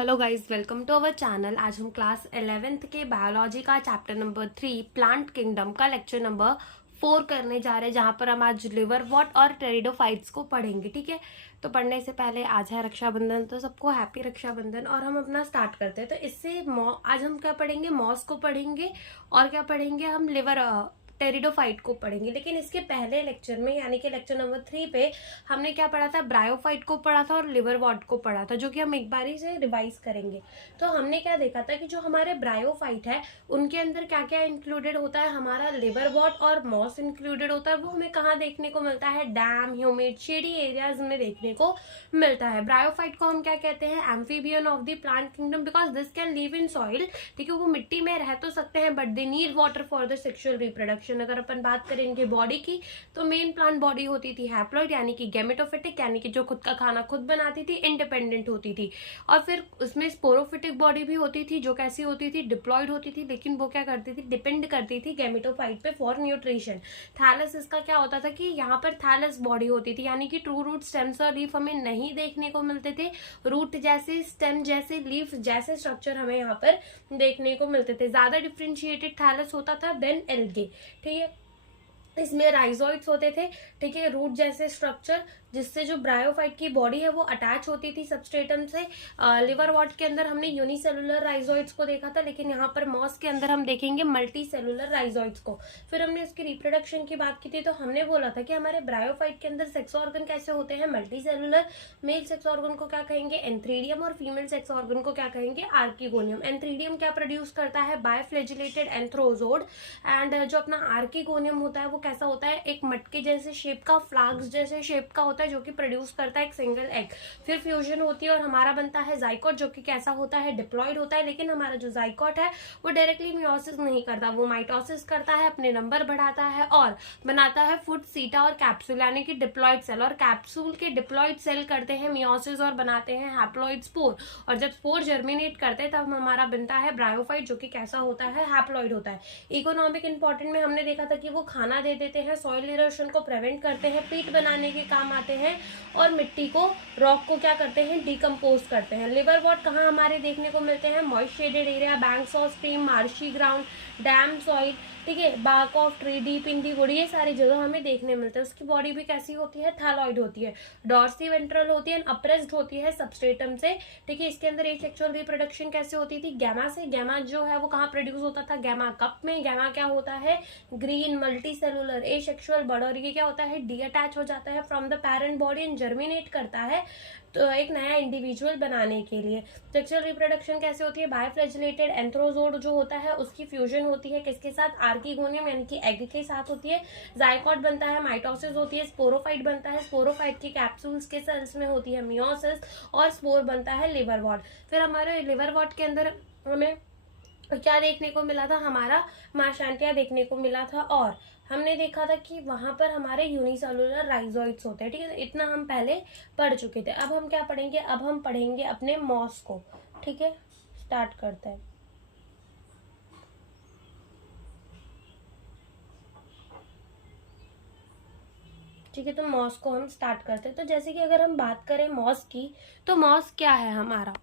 Hello guys, welcome to our channel. आज हम class 11th के बायोलॉजी का चैप्टर नंबर 3 प्लांट किंगडम का लेक्चर नंबर 4 करने जा रहे हैं, जहां पर हम आज लिवर वॉट और टेरिडोफाइट्स को पढ़ेंगे। ठीक है, तो पढ़ने से पहले आज है रक्षाबंधन, तो सबको हैप्पी रक्षाबंधन। और हम अपना स्टार्ट करते हैं। तो इससे आज हम क्या पढ़ेंगे, मॉस को पढ़ेंगे और क्या पढ़ेंगे, हम लिवर टेरिडोफाइट को पढ़ेंगे। लेकिन इसके पहले लेक्चर में यानी कि लेक्चर नंबर 3 पे हमने क्या पढ़ा था, ब्रायोफाइट को पढ़ा था और लिवर वॉट को पढ़ा था, जो कि हम एक बारी से रिवाइज करेंगे। तो हमने क्या देखा था कि जो हमारे ब्रायोफाइट है उनके अंदर क्या क्या इंक्लूडेड होता है, हमारा लिवर वॉट और मॉस इंक्लूडेड होता है। वो हमें कहाँ देखने को मिलता है, डैम, ह्यूमिड, शेडी एरियाज में देखने को मिलता है। ब्रायोफाइट को हम क्या कहते हैं, amphibian of the plant kingdom, because this can live in soil. ठीक है, वो मिट्टी में रह तो सकते हैं but they need water for the sexual reproduction. अगर अपन बात करें इनके बॉडी की, तो मेन प्लांट बॉडी होती थी हैप्लॉइड यानी कि गैमेटोफिटिक, यानी कि जो खुद का खाना खुद बनाती थी, इंडिपेंडेंट होती थी। और फिर उसमें स्पोरोफिटिक बॉडी भी होती थी, जो कैसी होती थी, डिप्लॉइड होती थी, लेकिन वो क्या करती थी, डिपेंड करती थी गैमेटोफाइट पे फॉर न्यूट्रिशन। थैलस इसका क्या होता था कि यहाँ पर थैलस बॉडी होती थी, यानी कि ट्रू रूट, स्टेम्स और लीफ हमें नहीं देखने को मिलते थे। रूट जैसे, स्टेम जैसे, लीफ जैसे स्ट्रक्चर हमें यहाँ पर देखने को मिलते थे। ज्यादा डिफ्रेंशिएटेड थैलस होता था देन एल्गे। ठीक है, इसमें राइजोइड्स होते थे। ठीक है, रूट जैसे स्ट्रक्चर, जिससे जो ब्रायोफाइट की बॉडी है वो अटैच होती थी सबस्ट्रेटम से। लिवर वॉट के अंदर हमने यूनिसेलुलर राइजोइड्स को देखा था, लेकिन यहाँ पर मॉस के अंदर हम देखेंगे मल्टी सेलुलर राइजोइड्स को। फिर हमने उसकी रिप्रोडक्शन की बात की थी, तो हमने बोला था कि हमारे ब्रायोफाइट के अंदर सेक्स ऑर्गन कैसे होते हैं, multi cellular. Male sex organ को क्या कहेंगे, एंथ्रीडियम, और फीमेल सेक्स ऑर्गन को क्या कहेंगे, आर्किगोनियम। एंथ्रीडियम क्या प्रोड्यूस करता है, बायफ्लेजिलेटेड एंथ्रोजोड। एंड जो अपना आर्किगोनियम होता है वो कैसा होता है, एक मटके जैसे शेप का, फ्लाग्स जैसे शेप का होता है, जो कि प्रोड्यूस करता है एक सिंगल एग। फिर फ्यूजन होती है और हमारा बनता है जाइकोट, जो कि कैसा होता है, डिप्लॉइड होता है। लेकिन हमारा जो जाइकोट है वो डायरेक्टली मियोसिस नहीं करता, वो माइटोसिस करता है, अपने नंबर बढ़ाता है और बनाता है फुट, सीटा और कैप्सूल, यानी कि डिप्लॉइड सेल। और कैप्सूल के डिप्लॉइड सेल करते हैं मियोसिस और बनाते हैं हैप्लॉइड स्पोर। और जब स्पोर जर्मिनेट करते हैं तब हमारा बनता है ब्रायोफाइट, जो कि कैसा होता है, हैप्लॉइड होता है। इकोनॉमिक इंपॉर्टेंट में हमने देखा था कि वो खाना दे देते हैं, सॉइल इरोशन को प्रिवेंट करते हैं, पीट बनाने के काम आते हैं, और मिट्टी को, रॉक को क्या करते हैं, डिकम्पोज करते हैं। लिवर वॉट कहाँ हमारे देखने को मिलते हैं, moist shaded area, banks of stream, marshy ground, damp soil. ठीक है, bark of tree, deep in the wood, ये सारी जगह हमें देखने मिलते हैं। उसकी बॉडी भी कैसी होती है, थैलॉइड होती है, डॉर्सी वेंट्रल होती है, अप्रेस्ड होती है सबस्ट्रेटम से। ठीक है, इसके अंदर एसेक्सुअल रिप्रोडक्शन कैसे होती थी, गैमा से। गैमा जो है वो कहाँ प्रोड्यूस होता था, गैमा कप में। गैमा क्या होता है, green, multi cellular, asexual bird. और ये क्या होता है, डी अटैच हो जाता है from the parent body and germinate करता है तो एक नया इंडिविजुअल बनाने के लिए। सेक्सुअल रिप्रोडक्शन कैसे होती है, बायफ्लेजिलेटेड एंथ्रोजोड जो होता है उसकी फ्यूजन होती है किसके साथ, आर्किगोनियम यानी कि एग के साथ होती है। जाइकोट बनता है, माइटोसिस होती है, स्पोरोफाइट बनता है, स्पोरोफाइट की कैप्सूल्स के सेल्स में होती है मियोसिस, और स्पोर बनता है लिवर वॉट। फिर हमारे लिवर वॉट के अंदर हमें क्या देखने को मिला था, हमारा माशांटिया देखने को मिला था। और हमने देखा था कि वहां पर हमारे यूनिसेलुलर राइजोइड्स होते हैं। ठीक है, इतना हम पहले पढ़ चुके थे। अब हम क्या पढ़ेंगे, अब हम पढ़ेंगे अपने मॉस को। ठीक है, स्टार्ट करते हैं। ठीक है, तो मॉस को हम स्टार्ट करते हैं। तो जैसे कि अगर हम बात करें मॉस की, तो मॉस क्या है हमारा,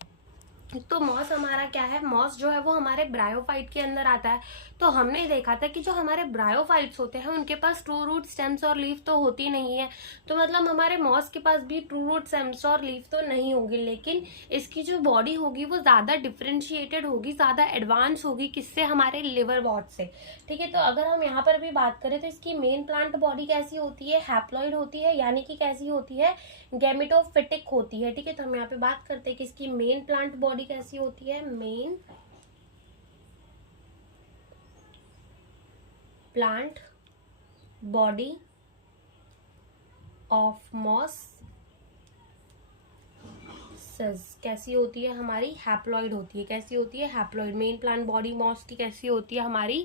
तो मॉस हमारा क्या है, मॉस जो है वो हमारे ब्रायोफाइट के अंदर आता है। तो हमने देखा था कि जो हमारे ब्रायोफाइट्स होते हैं उनके पास ट्रू रूट, स्टेम्स और लीफ तो होती नहीं है। तो मतलब हमारे मॉस के पास भी ट्रू रूट, स्टेम्स और लीफ तो नहीं होगी, लेकिन इसकी जो बॉडी होगी वो ज्यादा डिफ्रेंशिएटेड होगी, ज्यादा एडवांस होगी, किससे, हमारे लिवर वॉट से। ठीक है, तो अगर हम यहाँ पर भी बात करें तो इसकी मेन प्लांट बॉडी कैसी होती है, हैप्लॉइड होती है, यानी कि कैसी होती है, गैमेटोफिटिक होती है। ठीक है, तो हम यहाँ पे बात करते हैं कि इसकी मेन प्लांट बॉडी कैसी होती है, main plant body of moss कैसी होती है, हमारी हैप्लॉइड होती है। कैसी होती है, haploid. Main plant body moss की कैसी होती है, हमारी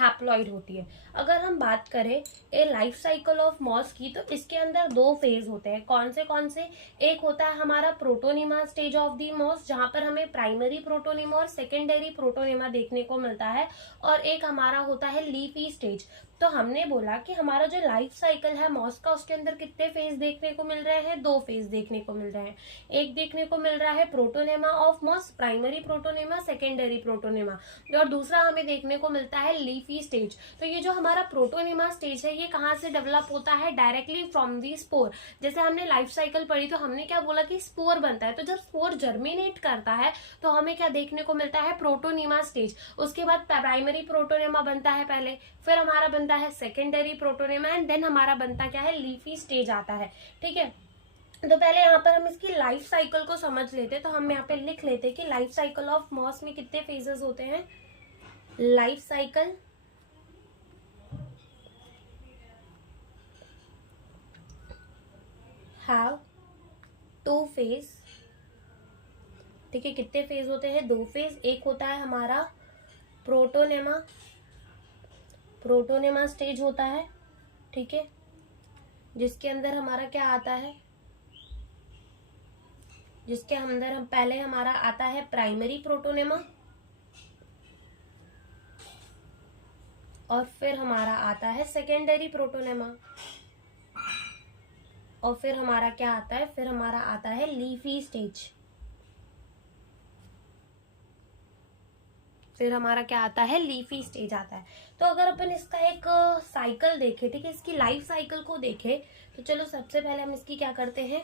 हैप्लॉइड होती है। अगर हम बात करें a life cycle of moss की, तो इसके अंदर दो फेज होते हैं। कौन से, एक होता है हमारा protonema stage of the moss, जहां पर हमें प्राइमरी प्रोटोनिमा और सेकेंडरी प्रोटोनिमा देखने को मिलता है। और एक हमारा होता है लीफी स्टेज। तो हमने बोला कि हमारा जो लाइफ साइकिल है मॉस का, उसके अंदर कितने फेज देखने को मिल रहे हैं? 2 फेज देखने को मिल रहे हैं। एक देखने को मिल रहा है protonema of moss, primary protonema, secondary protonema, और दूसरा हमें देखने को मिलता है लीफी स्टेज। तो ये जो हमारा प्रोटोनेमा स्टेज है ये कहाँ से डेवलप होता है? Directly from the spore. जैसे हमने लाइफ साइकिल पढ़ी तो हमने क्या बोला कि स्पोर बनता है, तो जब स्पोर जर्मिनेट करता है तो हमें क्या देखने को मिलता है? Protonema stage. उसके बाद प्राइमरी प्रोटोनेमा बनता है पहले, फिर हमारा बनता है सेकेंडरी प्रोटोनेमा, एंड देन हमारा बनता क्या है? लीफी स्टेज आता है। ठीक है, तो पहले यहाँ पर हम इसकी लाइफ साइकिल को समझ लेते। तो हम यहाँ पे लिख लेते कि लाइफ साइकिल ऑफ मॉस में कितने फेजेस होते हैं? Life cycle have 2 phase. ठीक है, कितने फेज होते हैं? 2 फेज। एक होता है हमारा प्रोटोनेमा, प्रोटोनेमा स्टेज होता है। ठीक है, जिसके अंदर हमारा क्या आता है? जिसके अंदर हम पहले हमारा आता है प्राइमरी प्रोटोनेमा, और फिर हमारा आता है सेकेंडरी प्रोटोनेमा, और फिर हमारा क्या आता है? फिर हमारा आता है लीफी स्टेज। फिर हमारा क्या आता है? लीफी स्टेज आता है। तो अगर अपन इसका एक साइकिल देखें, ठीक है, इसकी लाइफ साइकिल को देखें, तो चलो सबसे पहले हम इसकी क्या करते हैं?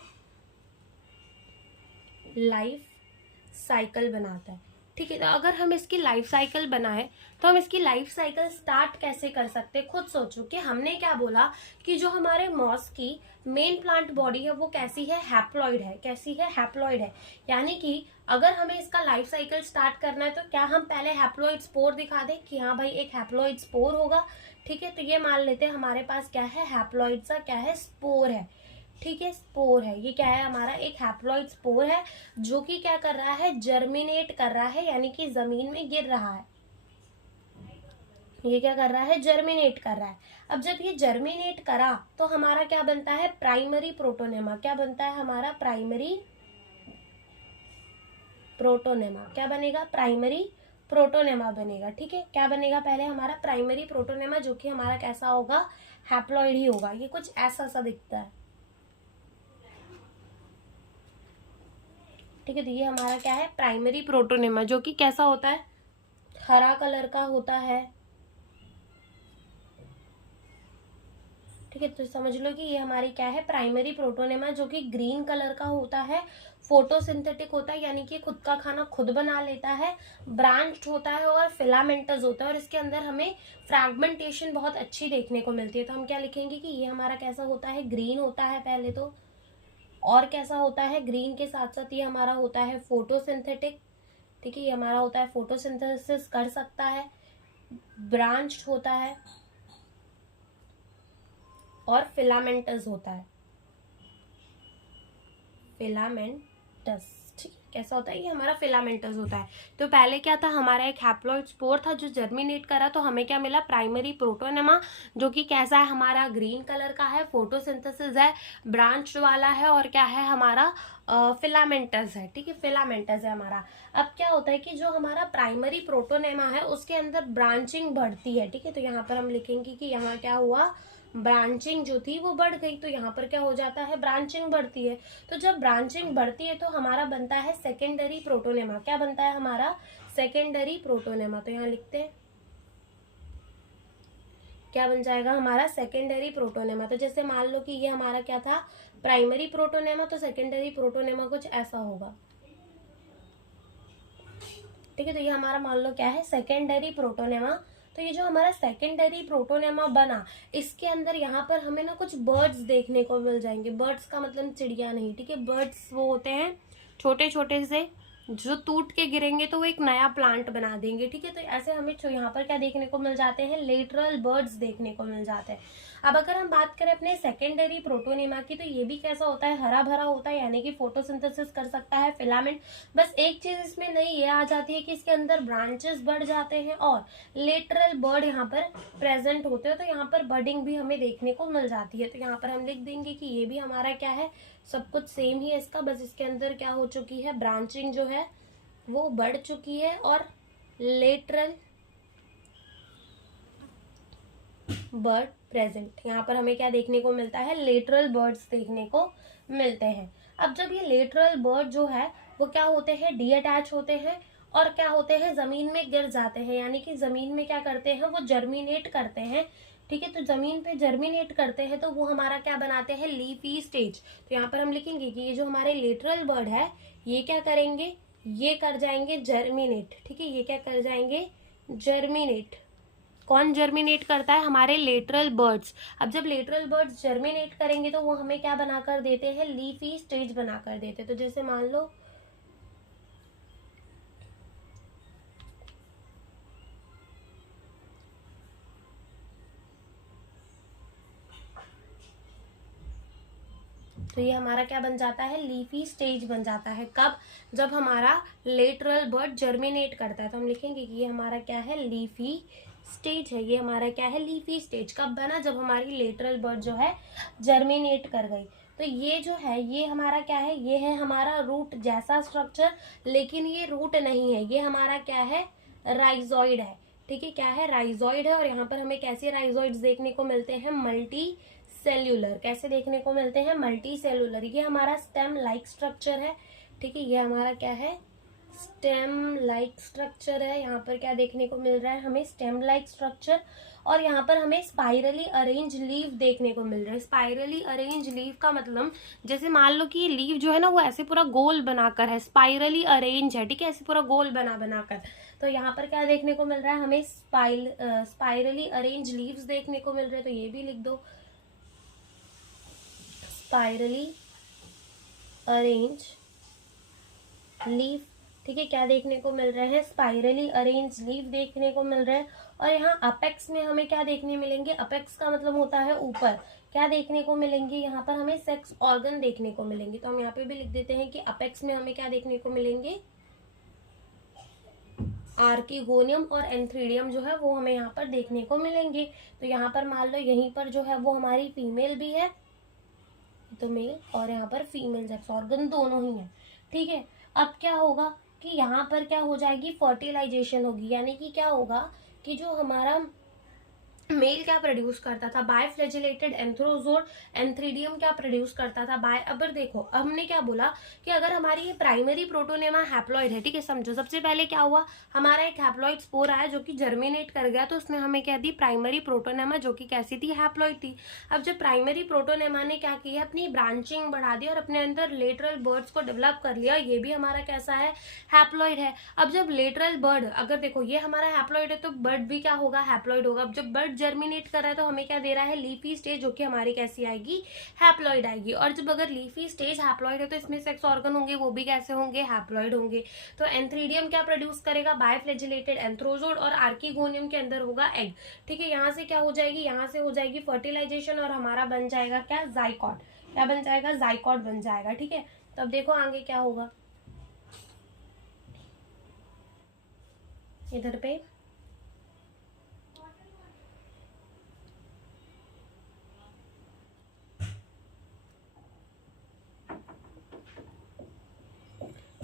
लाइफ साइकिल बनाता है। ठीक है, तो अगर हम इसकी लाइफ साइकिल बनाए तो हम इसकी लाइफ साइकिल स्टार्ट कैसे कर सकते हैं? खुद सोचो कि हमने क्या बोला कि जो हमारे मॉस की मेन प्लांट बॉडी है वो कैसी है? हैप्लॉइड है। कैसी है? हैप्लॉइड है। यानी कि अगर हमें इसका लाइफ साइकिल स्टार्ट करना है तो क्या हम पहले हैप्लॉइड स्पोर दिखा दें कि हाँ भाई एक हैप्लॉइड स्पोर होगा। ठीक है, तो ये मान लेते हैं हमारे पास क्या है? हैप्लॉइड सा क्या है? स्पोर है। ठीक है, स्पोर है। ये क्या है? हमारा एक हैप्लॉइड स्पोर है जो कि क्या कर रहा है? जर्मिनेट कर रहा है, यानी कि जमीन में गिर रहा है। ये क्या कर रहा है? जर्मिनेट कर रहा है। अब जब ये जर्मिनेट करा तो हमारा क्या बनता है? Primary protonema. क्या बनता है हमारा? Primary protonema. क्या बनेगा? प्राइमरी प्रोटोनेमा बनेगा। ठीक है, क्या बनेगा? पहले हमारा प्राइमरी प्रोटोनेमा, जो कि हमारा कैसा होगा? हैप्लॉइड ही होगा। ये कुछ ऐसा सा दिखता है। ठीक है, तो ये हमारा क्या है? प्राइमरी प्रोटोनेमा, जो कि कैसा होता है? हरा कलर का होता है। ठीक है, तो समझ लो कि ये हमारी क्या है? प्राइमरी प्रोटोनेमा, जो कि ग्रीन कलर का होता है, फोटोसिंथेटिक होता है, यानी कि खुद का खाना खुद बना लेता है, ब्रांच्ड होता है और फिलामेंटस होता है, और इसके अंदर हमें फ्रैगमेंटेशन बहुत अच्छी देखने को मिलती है। तो हम क्या लिखेंगे कि ये हमारा कैसा होता है? ग्रीन होता है पहले तो, और कैसा होता है? ग्रीन के साथ साथ ये हमारा होता है फोटोसिंथेटिक। ठीक है, ये हमारा होता है फोटोसिंथेसिस कर सकता है, ब्रांच्ड होता है, और फिलामेंटस होता है। फिलामेंटस, ठीक, कैसा होता है? ये हमारा फिलामेंटस होता है। तो पहले क्या था? हमारा एक हैप्लॉइड स्पोर था जो जर्मिनेट करा, तो हमें क्या मिला? प्राइमरी प्रोटोनेमा, जो कि कैसा है? हमारा ग्रीन कलर का है, फोटोसिंथेसिस है, ब्रांच वाला है, और क्या है? हमारा फिलामेंटस है। ठीक है, फिलामेंटस है हमारा। अब क्या होता है कि जो हमारा प्राइमरी प्रोटोनेमा है उसके अंदर ब्रांचिंग बढ़ती है। ठीक है, तो यहाँ पर हम लिखेंगे कि यहाँ क्या हुआ? ब्रांचिंग जो थी वो बढ़ गई। तो यहाँ पर क्या हो जाता है? ब्रांचिंग बढ़ती है। तो जब ब्रांचिंग बढ़ती है तो हमारा बनता है सेकेंडरी प्रोटोनेमा। क्या बनता है हमारा? Secondary protonema. तो यहाँ लिखते हैं क्या बन जाएगा हमारा? Secondary protonema. तो जैसे मान लो कि ये हमारा क्या था? प्राइमरी प्रोटोनेमा, तो सेकेंडरी प्रोटोनेमा कुछ ऐसा होगा। ठीक है, तो ये हमारा मान लो क्या है? Secondary protonema. तो ये जो हमारा सेकेंडरी प्रोटोनेमा बना, इसके अंदर यहाँ पर हमें ना कुछ बर्ड्स देखने को मिल जाएंगे। बर्ड्स का मतलब चिड़िया नहीं। ठीक है, बर्ड्स वो होते हैं छोटे छोटे से, जो टूट के गिरेंगे तो वो एक नया प्लांट बना देंगे। ठीक है, तो ऐसे हमें यहाँ पर क्या देखने को मिल जाते हैं? लेटरल बर्ड्स देखने को मिल जाते हैं। अब अगर हम बात करें अपने सेकेंडरी प्रोटोनेमा की, तो ये भी कैसा होता है? हरा भरा होता है, यानी कि फोटोसिंथेसिस कर सकता है, फिलामेंट। बस एक चीज इसमें नई ये आ जाती है कि इसके अंदर ब्रांचेस बढ़ जाते हैं और लेटरल बर्ड यहाँ पर प्रेजेंट होते हैं। तो यहाँ पर बर्डिंग भी हमें देखने को मिल जाती है। तो यहाँ पर हम लिख देंगे कि ये भी हमारा क्या है? सब कुछ सेम ही है इसका, बस इसके अंदर क्या हो चुकी है? ब्रांचिंग जो है वो बढ़ चुकी है, और लेटरल बर्ड प्रेजेंट। यहाँ पर हमें क्या देखने को मिलता है, लेटरल बर्ड्स देखने को मिलते हैं। अब जब ये लेटरल बर्ड जो है वो क्या होते हैं, डी अटैच होते हैं और क्या होते हैं, जमीन में गिर जाते हैं, यानी कि जमीन में क्या करते हैं, वो जर्मिनेट करते हैं। ठीक है, तो जमीन पे जर्मिनेट करते हैं तो वो हमारा क्या बनाते हैं, लीफी स्टेज। तो यहाँ पर हम लिखेंगे कि ये जो हमारे लेटरल बर्ड है ये क्या करेंगे, ये कर जाएंगे जर्मिनेट। ठीक है, ये क्या कर जाएंगे, जर्मिनेट। कौन जर्मिनेट करता है, हमारे लेटरल बर्ड्स। अब जब लेटरल बर्ड्स जर्मिनेट करेंगे तो वो हमें क्या बनाकर देते हैं, लीफी स्टेज बनाकर देते हैं। तो जैसे मान लो तो ये हमारा क्या बन जाता है, लीफी स्टेज बन जाता है। कब, जब हमारा लेटरल बर्ड जर्मिनेट करता है। तो हम लिखेंगे कि ये हमारा क्या है, लीफी स्टेज है। ये हमारा क्या है, लीफी स्टेज। कब बना, जब हमारी लेटरल बर्ड जो है जर्मिनेट कर गई। तो ये जो है ये हमारा क्या है, ये है हमारा रूट जैसा स्ट्रक्चर, लेकिन ये रूट नहीं है, ये हमारा क्या है, राइजोइड है। ठीक है, क्या है, राइजोइड है। और यहाँ पर हमें कैसे राइजोइड्स देखने को मिलते हैं, मल्टी सेल्यूलर। कैसे देखने को मिलते हैं, मल्टी सेल्यूलर। ये हमारा स्टेम लाइक स्ट्रक्चर है। ठीक है, ये हमारा क्या है, स्टेम लाइक स्ट्रक्चर है। यहाँ पर क्या देखने को मिल रहा है हमें, स्टेम लाइक स्ट्रक्चर। और यहाँ पर हमें स्पाइरली अरेंज लीव देखने को मिल रहा है। स्पाइरली अरेंज लीव का मतलब, जैसे मान लो कि ये लीव जो है ना वो ऐसे पूरा गोल बनाकर है, स्पाइरली अरेंज है। ठीक है, ऐसे पूरा गोल बनाकर। तो यहाँ पर क्या देखने को मिल रहा है हमें, स्पाइरली अरेंज लीव्स देखने को मिल रहे हैं। तो ये भी लिख दो, स्पाइरली अरेंज लीव। ठीक है, क्या देखने को मिल रहे हैं, स्पाइरली अरेंज लीव देखने को मिल रहे हैं। और यहाँ अपेक्स में हमें क्या देखने मिलेंगे, अपेक्स का मतलब होता है ऊपर, क्या देखने को मिलेंगे, यहाँ पर हमें सेक्स ऑर्गन देखने को मिलेंगे। तो हम यहाँ पे भी लिख देते हैं कि अपेक्स में हमें क्या देखने को मिलेंगे, आर्किगोनियम और एंथ्रीडियम जो है वो हमें यहाँ पर देखने को मिलेंगे। तो यहाँ पर मान लो यहीं पर जो है वो हमारी फीमेल भी है, तो मेल, और यहाँ पर फीमेल सेक्स ऑर्गन दोनों ही है। ठीक है, अब क्या होगा कि यहाँ पर क्या हो जाएगी, फर्टिलाइजेशन होगी। यानी कि क्या होगा कि जो हमारा मेल क्या प्रोड्यूस करता था, बायफ्लैजिलेटेड एंथ्रोजोड, एंथ्रीडियम क्या प्रोड्यूस करता था, बाय। अब देखो, अब हमने क्या बोला कि अगर हमारी ये प्राइमरी प्रोटोनेमा हैप्लॉइड है। ठीक है, समझो, सबसे पहले क्या हुआ, हमारा एक हैप्लॉइड स्पोर आया जो कि जर्मिनेट कर गया, तो उसने हमें क्या दी, प्राइमरी प्रोटोनेमा, जो कि कैसी थी, हैप्लॉइड थी। अब जब प्राइमरी प्रोटोनेमा ने क्या किया, अपनी ब्रांचिंग बढ़ा दी और अपने अंदर लेटरल बर्ड्स को डेवलप कर लिया, ये भी हमारा कैसा है, हैप्लॉइड है। अब जब लेटरल बर्ड, अगर देखो ये हमारा हैप्लॉइड है तो बर्ड भी क्या होगा, हैप्लॉइड होगा। अब जब बर्ड जर्मिनेट कर रहा है तो हमें क्या दे रहा है, लीफी स्टेज, जो कि हमारी कैसी आएगी, हैप्लॉइड आएगी। और जब अगर लीफी स्टेज हैप्लॉइड है तो इसमें सेक्स ऑर्गन होंगे, वो भी कैसे होंगे, हैप्लॉइड होंगे। तो एंथ्रीडियम क्या प्रोड्यूस करेगा, बायफ्लैजिलेटेड एंथ्रोजोड, और आर्किगोनियम के अंदर होगा एग। ठीक है, यहाँ से क्या हो जाएगी, यहाँ से हो जाएगी फर्टिलाइजेशन और हमारा बन जाएगा क्या, जाइकॉट। क्या बन जाएगा, जाइकॉट बन जाएगा। ठीक है, तो अब देखो आगे क्या होगा, इधर पे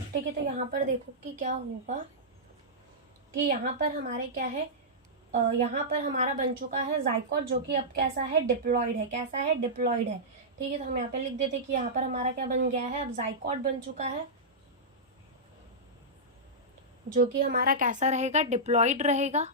ठीक है, तो यहाँ पर देखो कि क्या होगा कि यहाँ पर हमारे क्या है, यहाँ पर हमारा बन चुका है जाइकोट, जो कि अब कैसा है, डिप्लॉइड है। कैसा है, डिप्लॉइड है। ठीक है, तो हम यहाँ पे लिख देते कि यहाँ पर हमारा क्या बन गया है, अब जाइकोट बन चुका है, जो कि हमारा कैसा रहेगा, डिप्लॉइड रहेगा।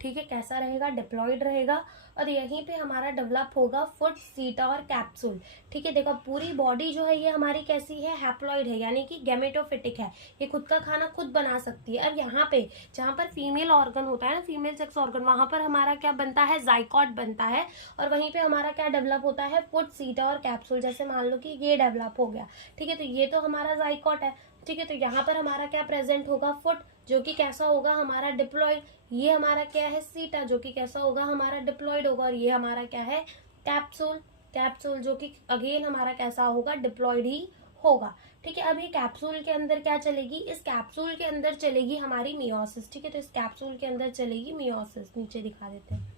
ठीक है, कैसा रहेगा, डिप्लॉइड रहेगा। और यहीं पे हमारा डेवलप होगा फुट, सीटा और कैप्सूल। ठीक है, देखो पूरी बॉडी जो है ये हमारी कैसी है, हैप्लॉइड है, यानी कि गैमेटोफिटिक है, ये खुद का खाना खुद बना सकती है। अब यहाँ पे जहाँ पर फीमेल ऑर्गन होता है ना, फीमेल सेक्स ऑर्गन, वहां पर हमारा क्या बनता है, जाइकॉट बनता है। और वहीं पे हमारा क्या डेवलप होता है, फुट, सीटा और कैप्सूल। जैसे मान लो कि ये डेवलप हो गया। ठीक है, तो ये तो हमारा जाइकॉट है। ठीक है, तो यहाँ पर हमारा क्या प्रेजेंट होगा, फुट, जो कि कैसा होगा, हमारा डिप्लॉइड। ये हमारा क्या है, सीटा, जो कि कैसा होगा, हमारा डिप्लॉइड होगा। और ये हमारा क्या है, कैप्सूल, कैप्सूल, जो कि अगेन हमारा कैसा होगा, डिप्लॉइड ही होगा। ठीक है, अब ये कैप्सूल के अंदर क्या चलेगी, इस कैप्सूल के अंदर चलेगी हमारी मियोसिस। ठीक है, तो इस कैप्सूल के अंदर चलेगी मियोसिस, नीचे दिखा देते हैं।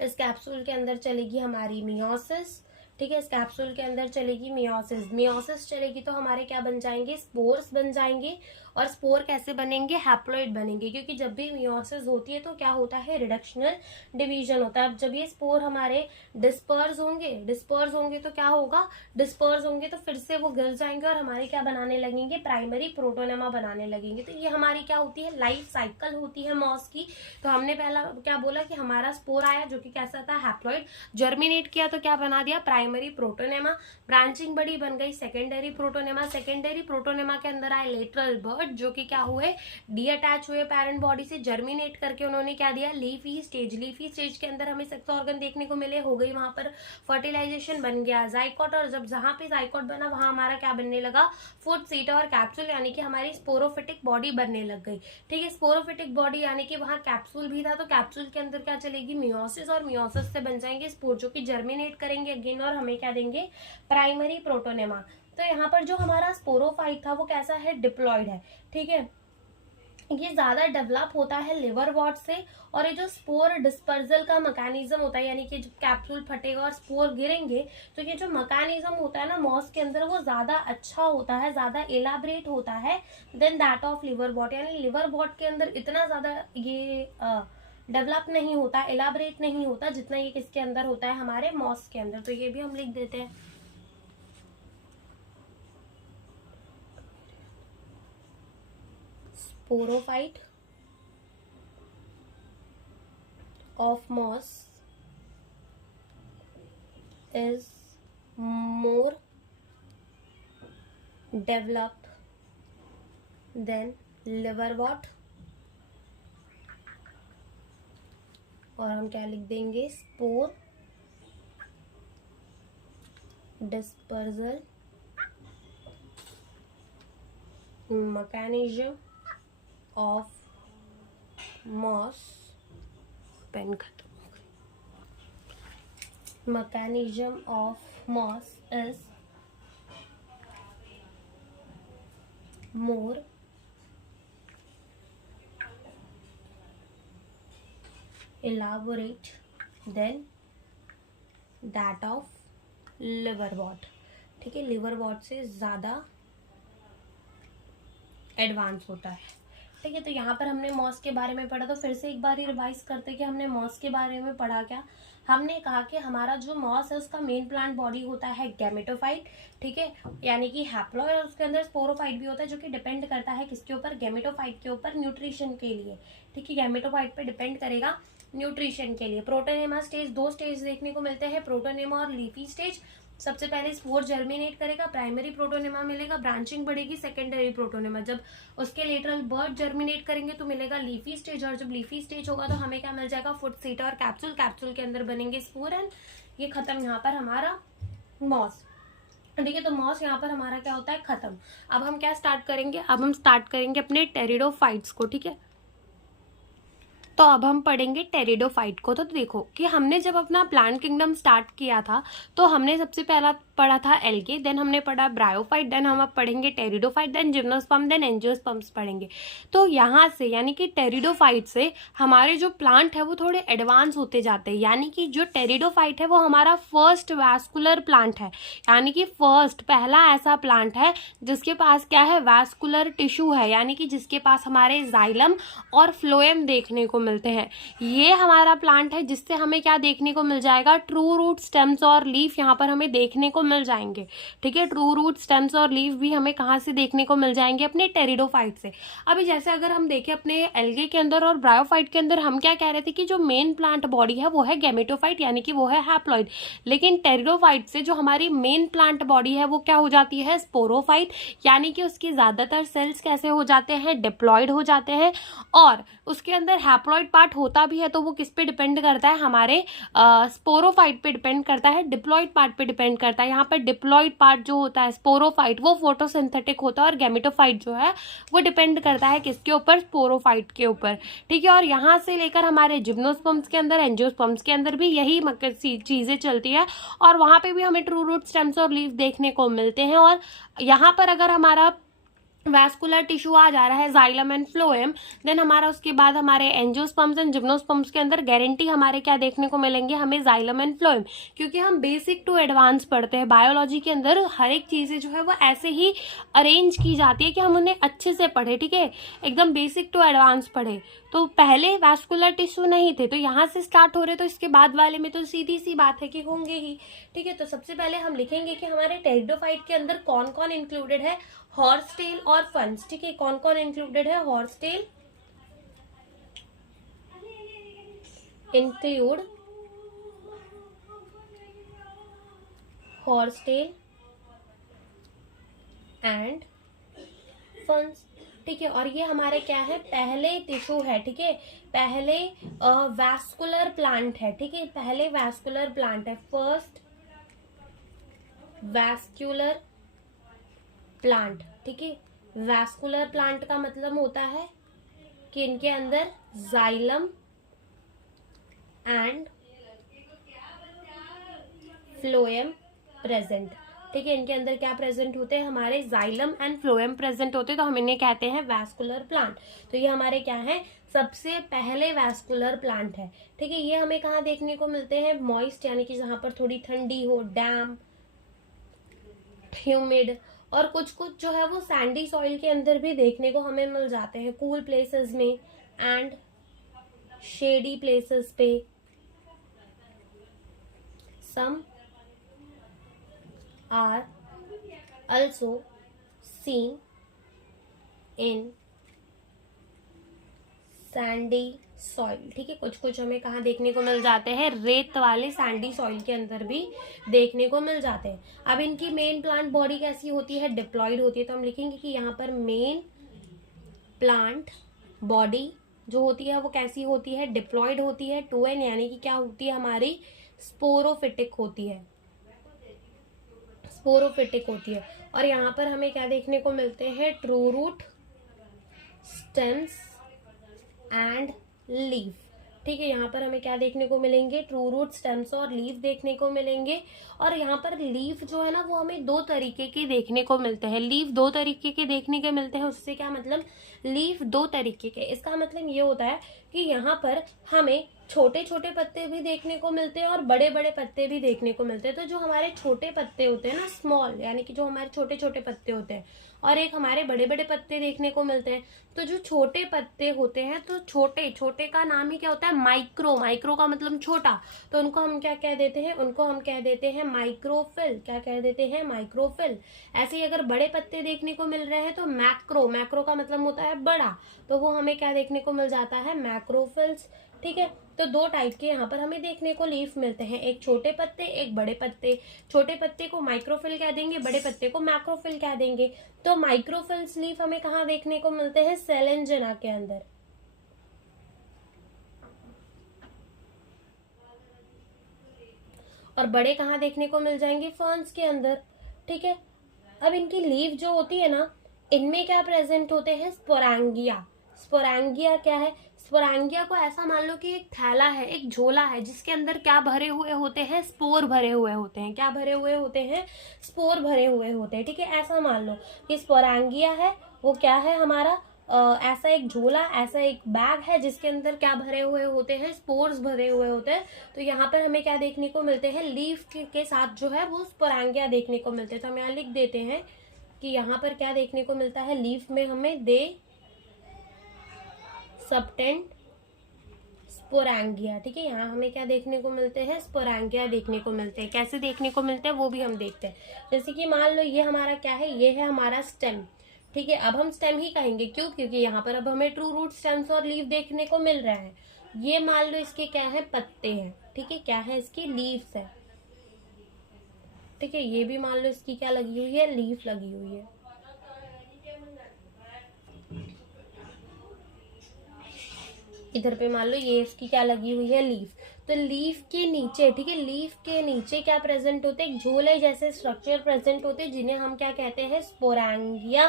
इस कैप्सूल के अंदर चलेगी हमारी मियोसिस। ठीक है। इस कैप्सूल के अंदर चलेगी मियोसिस, मियोसिस चलेगी तो हमारे क्या बन जाएंगे, स्पोर्स बन जाएंगे। और स्पोर कैसे बनेंगे, हैप्लॉइड बनेंगे, क्योंकि जब भी मियोसिस होती है तो क्या होता है, रिडक्शनल डिवीजन होता है। अब जब ये स्पोर हमारे डिस्पर्स होंगे तो क्या होगा, डिस्पर्स होंगे तो फिर से वो गिर जाएंगे और हमारे क्या बनाने लगेंगे, प्राइमरी प्रोटोनेमा बनाने लगेंगे। तो ये हमारी क्या होती है, लाइफ साइकिल होती है मॉस की। तो हमने पहला क्या बोला कि हमारा स्पोर आया जो कि कैसा था, हैप्लॉइड, जर्मिनेट किया तो क्या बना दिया, प्राइमरी प्रोटोनेमा, ब्रांचिंग बड़ी बन गई सेकेंडरी प्रोटोनेमा, सेकेंडरी प्रोटोनेमा के अंदर आए लेटरल बर्ड जो कि क्या हुए, डी अटैच हुए पेरेंट बॉडी से, जर्मिनेट करके उन्होंने क्या दिया, लीफी स्टेज, लीफी स्टेज के अंदर हमें सेक्स ऑर्गन देखने को मिले, हो गई वहां पर फर्टिलाइजेशन, बन गया जाइकोट, और जब जहां पे जाइकोट बना वहां हमारा क्या बनने लगा, फुट सीटा और कैप्सूल, यानी कि हमारी स्पोरोफिटिक बॉडी बनने लग गई। ठीक है, स्पोरोफिटिक बॉडी यानी कि वहां कैप्सूल भी था, तो कैप्सूल के अंदर क्या चलेगी, मियोसिस, और मियोसिस से बन जाएंगे स्पोर जो कि जर्मिनेट करेंगे अगेन और हमें क्या देंगे, प्राइमरी प्रोटोनेमा। तो यहाँ पर जो हमारा स्पोरोफाइट था वो कैसा है, डिप्लॉयड है। ठीक है, ये ज्यादा डेवलप होता है लिवर वॉट से, और ये जो स्पोर डिस्पर्जल का मैकेनिज्म होता है, यानी कि जब कैप्सूल फटेगा और स्पोर गिरेंगे तो ये जो मैकेनिज्म होता है ना मॉस के अंदर, वो ज्यादा अच्छा होता है, ज्यादा एलाबरेट होता है than that of liverwort. यानी लिवर वॉट के अंदर इतना ज्यादा ये डेवलप नहीं होता, एलाबरेट नहीं होता जितना ये किसके अंदर होता है, हमारे मॉस के अंदर। तो ये भी हम लिख देते हैं। Sporophyte of moss is more developed than liverwort, और हम क्या लिख देंगे, spore dispersal mechanism of moss, pen खत्म हो गई, mechanism of moss is more elaborate than that of liverwort। ठीक है, लिवरवॉट से ज्यादा एडवांस होता है। ठीक है, तो यहाँ पर हमने मॉस के बारे में पढ़ा, तो फिर से एक बार ही रिवाइज करते कि हमने मॉस के बारे में पढ़ा क्या। हमने कहा कि हमारा जो मॉस है उसका मेन प्लांट बॉडी होता है गैमेटोफाइट, ठीक है, यानी कि हैप्लॉइड, और उसके अंदर स्पोरोफाइट भी होता है जो कि डिपेंड करता है किसके ऊपर, गैमेटोफाइट के ऊपर, न्यूट्रिशन के लिए। ठीक है, गैमेटोफाइट पे डिपेंड करेगा न्यूट्रिशन के लिए। प्रोटोनेमा स्टेज, दो स्टेज देखने को मिलते हैं, प्रोटोनेमा और लीफी स्टेज। सबसे पहले स्पोर जर्मिनेट करेगा, प्राइमरी प्रोटोनेमा मिलेगा, ब्रांचिंग बढ़ेगी, सेकेंडरी प्रोटोनेमा। जब उसके लेटरल बर्ड जर्मिनेट करेंगे तो मिलेगा लीफी स्टेज, और जब लीफी स्टेज होगा तो हमें क्या मिल जाएगा, फुट सीटा और कैप्सूल, कैप्सूल के अंदर बनेंगे स्पोर, एंड ये खत्म यहाँ पर हमारा मॉस। ठीक है, तो मॉस यहाँ पर हमारा क्या होता है, खत्म। अब हम क्या स्टार्ट करेंगे, अब हम स्टार्ट करेंगे अपने टेरिडोफाइट्स को। ठीक है, तो अब हम पढ़ेंगे टेरिडोफाइट को। तो देखो कि हमने जब अपना प्लांट किंगडम स्टार्ट किया था तो हमने सबसे पहला पढ़ा था एल्गे, देन हमने पढ़ा ब्रायोफाइट, देन हम अब पढ़ेंगे pteridophyte, then gymnosperm, then angiosperms पढ़ेंगे। तो यहाँ से यानी कि टेरिडोफाइट से हमारे जो प्लांट है वो थोड़े एडवांस होते जाते हैं। यानी कि जो टेरिडोफाइट है वो हमारा फर्स्ट वैस्कुलर प्लांट है, यानी कि फर्स्ट पहला ऐसा प्लांट है जिसके पास क्या है, वैस्कुलर टिश्यू है, यानी कि जिसके पास हमारे जाइलम और फ्लोएम देखने को मिलते हैं। ये हमारा प्लांट है जिससे हमें क्या देखने को मिल जाएगा, ट्रू रूट, स्टेम्स और लीफ यहाँ पर हमें देखने को मिल जाएंगे। ठीक है, ट्रू रूट, स्टेम्स और लीफ भी हमें कहाँ से देखने को मिल जाएंगे, अपने टेरिडोफाइट से। अभी जैसे अगर हम देखें अपने एल्गे के अंदर और ब्रायोफाइट के अंदर, हम क्या कह रहे थे कि जो मेन प्लांट बॉडी है वो है गैमेटोफाइट, यानी कि वो है हैप्लॉइड। लेकिन टेरिडोफाइट से जो हमारी मेन प्लांट बॉडी है वो क्या हो जाती है, स्पोरोफाइट, यानी कि उसकी ज्यादातर सेल्स कैसे हो जाते हैं, डिप्लॉयड हो जाते हैं। और उसके अंदर हैप्लॉइड पार्ट होता भी है तो वो किस पे डिपेंड करता है, हमारे स्पोरोफाइट पे डिपेंड करता है, डिप्लॉयड पार्ट पे डिपेंड करता है। यहाँ पर डिप्लॉयड पार्ट जो होता है स्पोरोफाइट वो फोटोसिंथेटिक होता है, और गैमेटोफाइट जो है वो डिपेंड करता है किसके ऊपर, स्पोरोफाइट के ऊपर। ठीक है, और यहाँ से लेकर हमारे जिम्नोस्पर्म्स के अंदर, एंजियोस्पर्म्स के अंदर भी यही चीजें चलती है, और वहां पे भी हमें ट्रू रूट, स्टेम्स और लीफ देखने को मिलते हैं। और यहाँ पर अगर हमारा वैस्कुलर टिश्यू आ जा रहा है जाइलम एंड फ्लोएम। देन हमारा उसके बाद हमारे एंजियोस्पर्म्स एंड जिम्नोस्पर्म्स के अंदर गारंटी हमारे क्या देखने को मिलेंगे, हमें जाइलम एंड फ्लोएम, क्योंकि हम बेसिक टू एडवांस पढ़ते हैं बायोलॉजी के अंदर। हर एक चीजें जो है वो ऐसे ही अरेंज की जाती है कि हम उन्हें अच्छे से पढ़े, ठीक है, एकदम बेसिक टू एडवांस पढ़े। तो पहले वैस्कुलर टिश्यू नहीं थे, तो यहाँ से स्टार्ट हो रहे, तो इसके बाद वाले में तो सीधी सी बात है कि होंगे ही, ठीक है। तो सबसे पहले हम लिखेंगे कि हमारे टेरिडोफाइट के अंदर कौन कौन इंक्लूडेड है, हॉर्स टेल और फंस, ठीक है। कौन कौन इंक्लूडेड है, horse tail include horse tail and ferns, ठीक है। और ये हमारे क्या है, पहले टिश्यू है, ठीक है, पहले वैस्कुलर प्लांट है, ठीक है, पहले वैस्कुलर प्लांट है, फर्स्ट वैस्कुलर प्लांट, ठीक है। वैस्कुलर प्लांट का मतलब होता है कि इनके अंदर जाइलम एंड फ्लोएम प्रेजेंट, ठीक है। इनके अंदर क्या प्रेजेंट होते हैं, हमारे जाइलम एंड फ्लोएम प्रेजेंट होते हैं, तो हम इन्हें कहते हैं वैस्कुलर प्लांट। तो ये हमारे क्या है, सबसे पहले वैस्कुलर प्लांट है, ठीक है। ये हमें कहाँ देखने को मिलते हैं, मॉइस्ट, यानी कि जहां पर थोड़ी ठंडी हो, डैम, ह्यूमिड, और कुछ कुछ जो है वो सैंडी सॉइल के अंदर भी देखने को हमें मिल जाते हैं, कूल प्लेसेस में एंड शेडी प्लेसेस पे। Some are also seen in sandy soil, ठीक है। कुछ कुछ हमें कहाँ देखने को मिल जाते हैं, रेत वाले सैंडी सॉइल के अंदर भी देखने को मिल जाते हैं। अब इनकी मेन प्लांट बॉडी कैसी होती है, डिप्लॉयड होती है। तो हम लिखेंगे कि यहाँ पर मेन प्लांट बॉडी जो होती है वो कैसी होती है, डिप्लॉयड होती है, 2n, यानी कि क्या होती है, हमारी स्पोरोफिटिक होती है, स्पोरोफिटिक होती है। और यहाँ पर हमें क्या देखने को मिलते हैं, true root, stems and leaf, ठीक है। यहाँ पर हमें क्या देखने को मिलेंगे, ट्रू रूट, स्टेम्स और लीफ देखने को मिलेंगे। और यहाँ पर लीफ जो है ना वो हमें दो तरीके के देखने को मिलते हैं, लीफ दो तरीके के देखने के मिलते हैं। उससे क्या मतलब, लीफ दो तरीके के, इसका मतलब ये होता है कि यहाँ पर हमें छोटे छोटे पत्ते भी देखने को मिलते हैं और बड़े बड़े पत्ते भी देखने को मिलते हैं। तो जो हमारे छोटे पत्ते होते हैं ना, स्मॉल, यानी कि जो हमारे छोटे छोटे पत्ते होते हैं, और एक हमारे बड़े बड़े पत्ते देखने को मिलते हैं। तो जो छोटे पत्ते होते हैं, तो छोटे छोटे का नाम ही क्या होता है, माइक्रो, माइक्रो का मतलब छोटा, तो उनको हम क्या कह देते हैं, उनको हम कह देते हैं माइक्रोफिल, क्या कह देते हैं, माइक्रोफिल। ऐसे ही अगर बड़े पत्ते देखने को मिल रहे हैं तो मैक्रो, मैक्रो का मतलब होता है बड़ा, तो वो हमें क्या देखने को मिल जाता है, मैक्रोफिल्स, ठीक है। तो दो टाइप के यहाँ पर हमें देखने को लीफ मिलते हैं, एक छोटे पत्ते, एक बड़े पत्ते। छोटे पत्ते को माइक्रोफिल कह देंगे, बड़े पत्ते को मैक्रोफिल कह देंगे। तो माइक्रोफिल्स लीफ हमें कहाँ देखने को मिलते हैं, सेल एंजिना के अंदर, और बड़े कहाँ देखने को मिल जाएंगे, फर्न्स के अंदर, ठीक है। अब इनकी लीफ जो होती है ना, इनमें क्या प्रेजेंट होते हैं, स्पोरांगिया। स्पोरांगिया क्या है, स्पोरांगिया को ऐसा मान लो कि एक थैला है, एक झोला है, जिसके अंदर क्या भरे हुए होते हैं, स्पोर भरे हुए होते हैं। क्या भरे हुए होते हैं, स्पोर भरे हुए होते हैं, ठीक है। ऐसा मान लो कि स्पोरांगिया है, वो क्या है हमारा, ऐसा एक झोला, ऐसा एक बैग है जिसके अंदर क्या भरे हुए होते हैं, स्पोर्स भरे हुए होते हैं। तो यहाँ पर हमें क्या देखने को मिलते हैं, लीफ के साथ जो है वो स्पोरांगिया देखने को मिलते हैं। तो हम यहाँ लिख देते हैं कि यहाँ पर क्या देखने को मिलता है, लीफ में हमें दे सबटेंड स्पोरांगिया, ठीक है। यहाँ हमें क्या देखने को मिलते हैं, स्पोरांगिया देखने को मिलते हैं। कैसे देखने को मिलते हैं वो भी हम देखते हैं। जैसे कि मान लो ये हमारा क्या है, ये है हमारा स्टेम, ठीक है। अब हम स्टेम ही कहेंगे, क्यों, क्योंकि यहाँ पर अब हमें ट्रू रूट, स्टेम्स और लीफ देखने को मिल रहा है। ये मान लो इसके क्या है, पत्ते हैं, ठीक है, क्या है, इसकी लीव्स है, ठीक है। ये भी मान लो इसकी क्या लगी हुई है, लीफ लगी हुई है। इधर पे मान लो ये इसकी क्या लगी हुई है, लीफ। तो लीफ के नीचे, ठीक है, लीफ के नीचे क्या प्रेजेंट होते हैं, झोले जैसे स्ट्रक्चर प्रेजेंट होते हैं, जिन्हें हम क्या कहते हैं, स्पोरांगिया।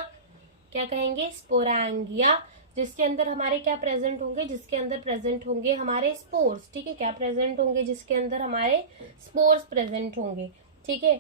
क्या कहेंगे, स्पोरांगिया, जिसके अंदर हमारे क्या प्रेजेंट होंगे, जिसके अंदर प्रेजेंट होंगे हमारे स्पोर्स, ठीक है। क्या प्रेजेंट होंगे, जिसके अंदर हमारे स्पोर्स प्रेजेंट होंगे, ठीक है।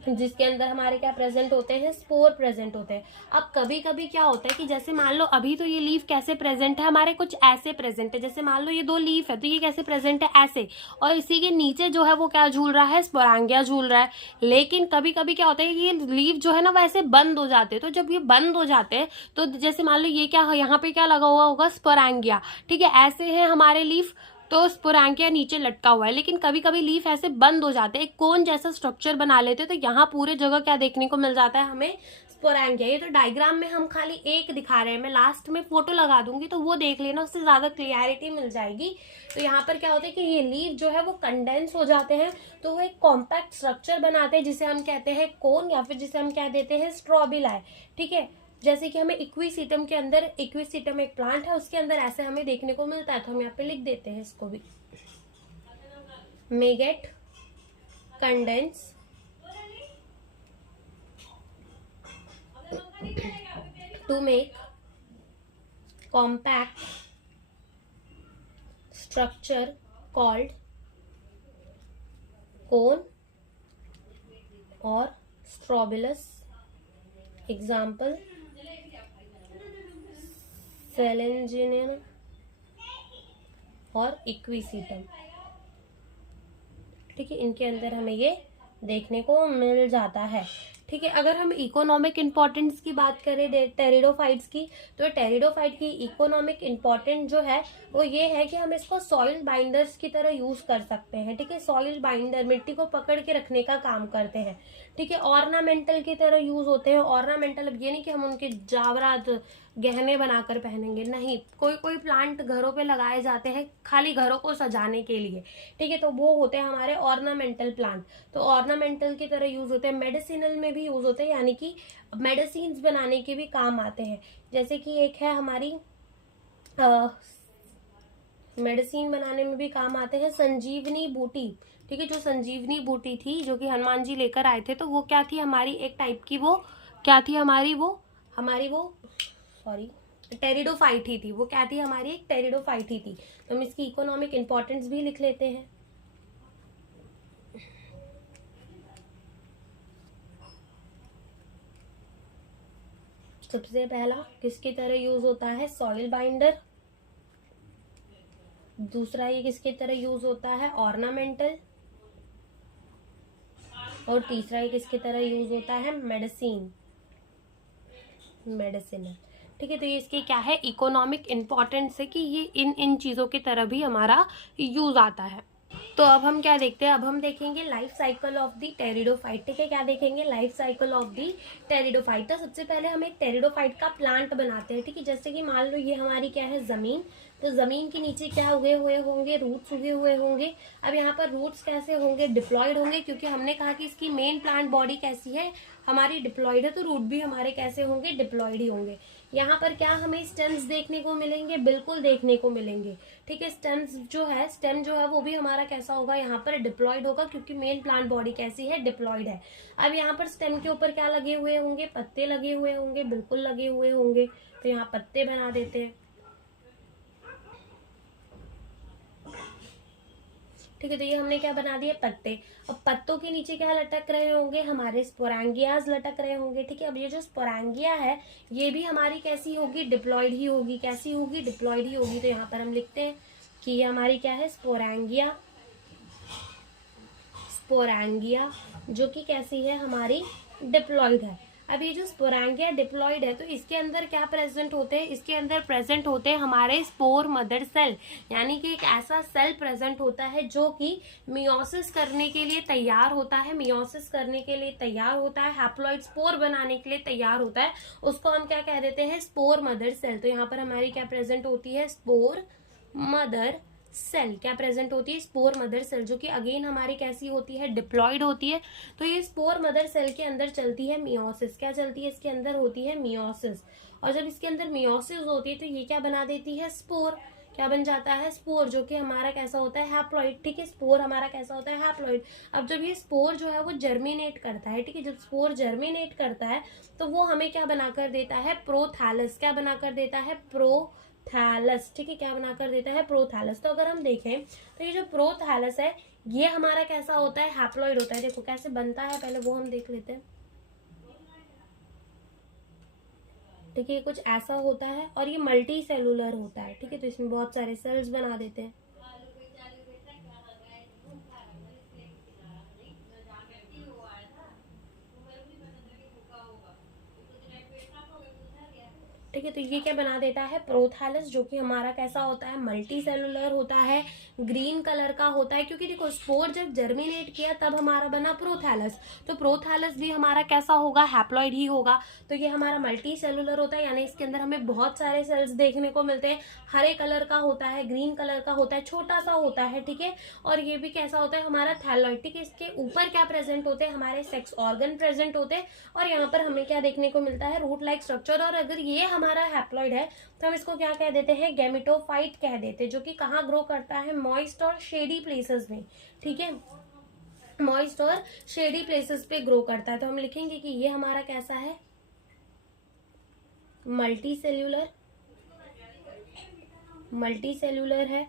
जिसके अंदर हमारे क्या प्रेजेंट होते हैं, स्पोर प्रेजेंट होते हैं। अब कभी कभी क्या होता है कि जैसे मान लो अभी तो ये लीफ कैसे प्रेजेंट है, हमारे कुछ ऐसे प्रेजेंट है, जैसे मान लो ये 2 लीफ है तो ये कैसे प्रेजेंट है, ऐसे, और इसी के नीचे जो है वो क्या झूल रहा है, स्पोरांगिया झूल रहा है। लेकिन कभी कभी क्या होता है कि ये लीफ जो है ना वैसे बंद हो जाते हैं, तो जब ये बंद हो जाते हैं तो जैसे मान लो ये क्या, यहाँ पे क्या लगा हुआ होगा, स्पोरांगिया, ठीक है, ऐसे है हमारे लीफ, तो स्पोरांगिया नीचे लटका हुआ है। लेकिन कभी कभी लीफ ऐसे बंद हो जाते हैं, एक कोन जैसा स्ट्रक्चर बना लेते हैं, तो यहाँ पूरे जगह क्या देखने को मिल जाता है हमें, स्पोरांगिया। ये तो डायग्राम में हम खाली एक दिखा रहे हैं, मैं लास्ट में फोटो लगा दूंगी तो वो देख लेना, उससे ज्यादा क्लियरिटी मिल जाएगी। तो यहाँ पर क्या होता है कि ये लीफ जो है वो कंडेंस हो जाते हैं, तो वो एक कॉम्पैक्ट स्ट्रक्चर बनाते हैं जिसे हम कहते हैं कोन, या फिर जिसे हम कह देते हैं स्ट्रॉबिलाई, ठीक है। जैसे कि हमें इक्विसिटम के अंदर, इक्विसिटम एक प्लांट है उसके अंदर ऐसे हमें देखने को मिलता है, तो हम यहाँ पे लिख देते हैं इसको भी, may get condense to make compact structure called cone or strobilus. Example, Selenginum और इक्विसिटम, ठीक है, इनके अंदर हमें ये देखने को मिल जाता है, ठीक है। अगर हम इकोनॉमिक इंपॉर्टेंस की बात करें टेरिडोफाइट्स की, तो टेरिडोफाइट की इकोनॉमिक इंपॉर्टेंट जो है वो ये है कि हम इसको सॉइल बाइंडर्स की तरह यूज कर सकते हैं, ठीक है। सॉइल बाइंडर मिट्टी को पकड़ के रखने का काम करते हैं, ठीक है। ऑर्नामेंटल की तरह यूज होते हैं। ऑर्नामेंटल, अब ये नहीं कि हम उनके जावरात गहने बनाकर पहनेंगे, नहीं, कोई कोई प्लांट घरों पे लगाए जाते हैं खाली घरों को सजाने के लिए, ठीक है, तो वो होते हैं हमारे ऑर्नामेंटल प्लांट। तो ऑर्नामेंटल की तरह यूज होते हैं। मेडिसिनल में भी यूज होते हैं, यानी कि मेडिसिन बनाने के भी काम आते हैं। जैसे कि एक है हमारी मेडिसिन बनाने में भी काम आते हैं, संजीवनी बूटी, ठीक है। जो संजीवनी बूटी थी जो कि हनुमान जी लेकर आए थे, तो वो क्या थी हमारी, एक टाइप की, वो क्या थी हमारी, वो सॉरी टेरिडोफाइट ही थी। वो क्या थी हमारी, एक टेरिडोफाइट ही थी। तो हम इसकी इकोनॉमिक इंपॉर्टेंस भी लिख लेते हैं। सबसे पहला किसकी तरह यूज होता है, सॉइल बाइंडर। दूसरा ये किसकी तरह यूज होता है, ऑर्नामेंटल। और तीसरा ये किसकी तरह यूज होता है, मेडिसिनल, ठीक है। तो ये इसकी क्या है, इकोनॉमिक इंपॉर्टेंस है कि ये इन इन चीजों की तरह भी हमारा यूज आता है। तो अब हम क्या देखते हैं, अब हम देखेंगे life cycle of the pteridophyte, ठीक है। क्या देखेंगे, life cycle of the pteridophyte. तो सबसे पहले हम एक टेरिडोफाइट का प्लांट बनाते हैं, ठीक है। जैसे कि मान लो ये हमारी क्या है, जमीन, तो जमीन के नीचे क्या उगे हुए होंगे, रूट्स उगे हुए होंगे। अब यहाँ पर रूट्स कैसे होंगे, डिप्लॉयड होंगे, क्योंकि हमने कहा कि इसकी मेन प्लांट बॉडी कैसी है, हमारी डिप्लॉयड है, तो रूट भी हमारे कैसे होंगे, डिप्लॉयड ही होंगे। यहाँ पर क्या हमें स्टेम्स देखने को मिलेंगे, बिल्कुल देखने को मिलेंगे, ठीक है। स्टेम जो है वो भी हमारा कैसा होगा, यहाँ पर डिप्लॉयड होगा, क्योंकि मेन प्लांट बॉडी कैसी है, डिप्लॉयड है। अब यहाँ पर स्टेम के ऊपर क्या लगे हुए होंगे, पत्ते लगे हुए होंगे, बिल्कुल लगे हुए होंगे, तो यहाँ पत्ते बना देते हैं, ठीक है। तो ये हमने क्या बना दिए, पत्ते। अब पत्तों के नीचे क्या लटक रहे होंगे, हमारे स्पोरांगियाज लटक रहे होंगे, ठीक है। अब ये जो स्पोरांगिया है ये भी हमारी कैसी होगी, डिप्लॉयड ही होगी, कैसी होगी, डिप्लॉयड ही होगी। तो यहाँ पर हम लिखते हैं कि ये हमारी क्या है, स्पोरांगिया, जो कि कैसी है, हमारी डिप्लॉयड है। अब ये जो स्पोरांगिया डिप्लॉयड है, तो इसके अंदर क्या प्रेजेंट होते हैं, इसके अंदर प्रेजेंट होते हैं हमारे स्पोर मदर सेल, यानी कि एक ऐसा सेल प्रेजेंट होता है जो कि मियोसिस करने के लिए तैयार होता है, हैप्लॉइड स्पोर बनाने के लिए तैयार होता है, उसको हम क्या कह देते हैं, स्पोर मदर सेल। तो यहाँ पर हमारी क्या प्रेजेंट होती है, स्पोर मदर सेल, क्या प्रेजेंट होती है, स्पोर मदर सेल, जो कि अगेन हमारी कैसी होती है, डिप्लॉयड होती है। तो ये स्पोर मदर सेल के अंदर चलती है मियोसिस, क्या चलती है, इसके अंदर होती है मियोसिस। और जब इसके अंदर मियोसिस होती है तो ये क्या बना देती है, स्पोर, क्या बन जाता है, स्पोर, जो कि हमारा कैसा होता है, हैप्लॉइड, ठीक है। स्पोर हमारा कैसा होता है, हैप्लॉइड। अब जब ये स्पोर जो है वो जर्मिनेट करता है, ठीक है, जब स्पोर जर्मिनेट करता है तो वो हमें क्या बनाकर देता है, प्रोथैलस, क्या बनाकर देता है, प्रोथैलस, ठीक है, क्या बनाकर देता है, प्रोथैलस। तो अगर हम देखें तो ये जो प्रोथैलस है ये हमारा कैसा होता है, हैप्लॉइड होता है। देखो कैसे बनता है, पहले वो हम देख लेते हैं। ठीक है, ये कुछ ऐसा होता है और ये मल्टी सेलुलर होता है। ठीक है, तो इसमें बहुत सारे सेल्स बना देते हैं। ठीक है, तो ये क्या बना देता है, प्रोथैलस, जो कि हमारा कैसा होता है, मल्टी सेलुलर होता है, ग्रीन कलर का होता है। क्योंकि देखो स्पोर जब जर्मिनेट किया तब हमारा बना प्रोथैलस, तो प्रोथैलस भी हमारा कैसा होगा, हैप्लॉइड ही होगा। तो ये हमारा मल्टी सेलुलर होता है, यानी इसके अंदर हमें बहुत सारे सेल्स देखने को मिलते हैं। हरे कलर का होता है, ग्रीन कलर का होता है, छोटा सा होता है। ठीक है, और ये भी कैसा होता है, हमारा थैलॉइड। ठीक है, इसके ऊपर क्या प्रेजेंट होते हैं, हमारे सेक्स ऑर्गन प्रेजेंट होते हैं। और यहाँ पर हमें क्या देखने को मिलता है, रूट लाइक स्ट्रक्चर। और अगर ये हमारा हैप्लॉइड है तो हम इसको क्या कह देते हैं, गैमेटोफाइट कह देते हैं, जो कि कहाँ ग्रो करता है, मॉइस्ट और शेडी प्लेसेस में। ठीक है, मॉइस्ट और शेडी प्लेसेस पे ग्रो करता है। तो हम लिखेंगे कि ये हमारा कैसा है, मल्टी सेल्यूलर है।